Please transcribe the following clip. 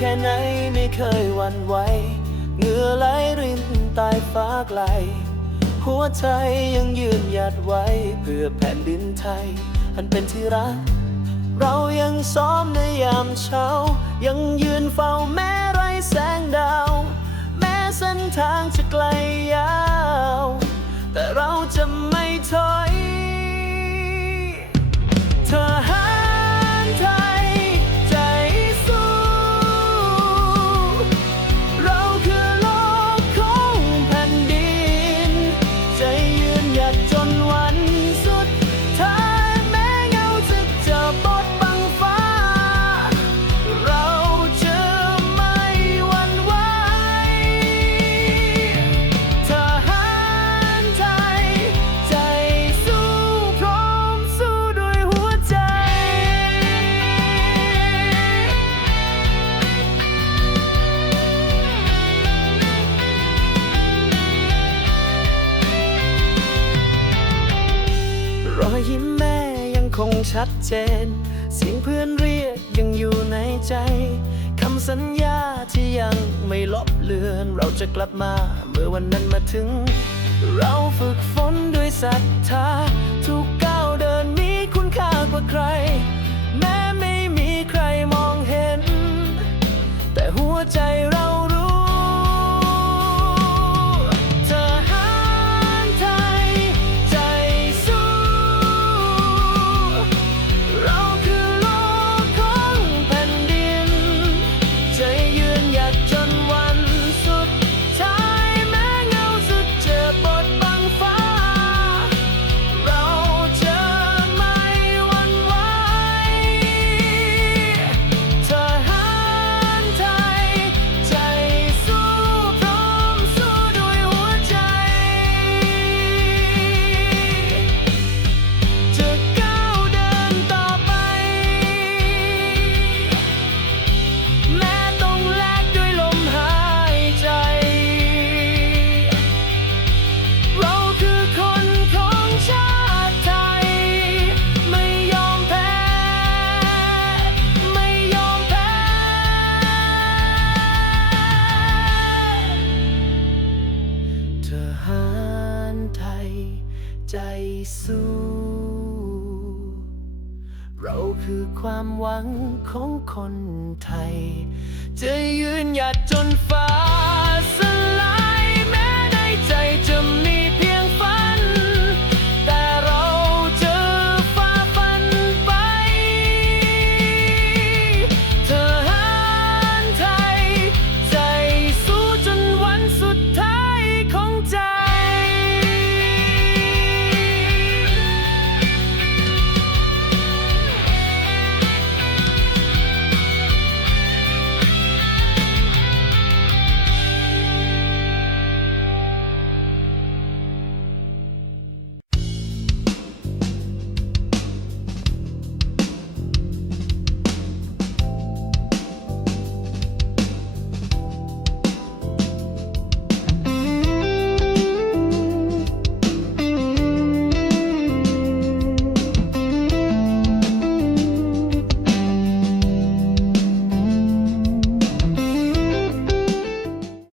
แค่ไหนไม่เคยวันไหวเงือไหลรินตายฟ้าไกล หัวใจยังยืนหยัดไว้ เพื่อแผ่นดินไทย อันเป็นที่รัก เรายังซ้อมในยามเช้า ยังยืนเฝ้าแม้ไรแสงดาว แม้เส้นทางจะไกลยาว แต่เราจะไม่ถอย ยิ้มแม่ยังคงชัดเจน เสียงเพื่อนเรียกยังอยู่ในใจ คำสัญญาที่ยังไม่ลบเลือน เราจะกลับมาเมื่อวันนั้นมาถึง เราฝึกฝนด้วยศรัทธา ทุกก้าวเดินมีคุณค่ากว่าใคร แม้ไม่มีใครมองเห็น แต่หัวใจเรา ใจสู้ เราคือความหวังของคนไทย จะยืนหยัดจนฟ้า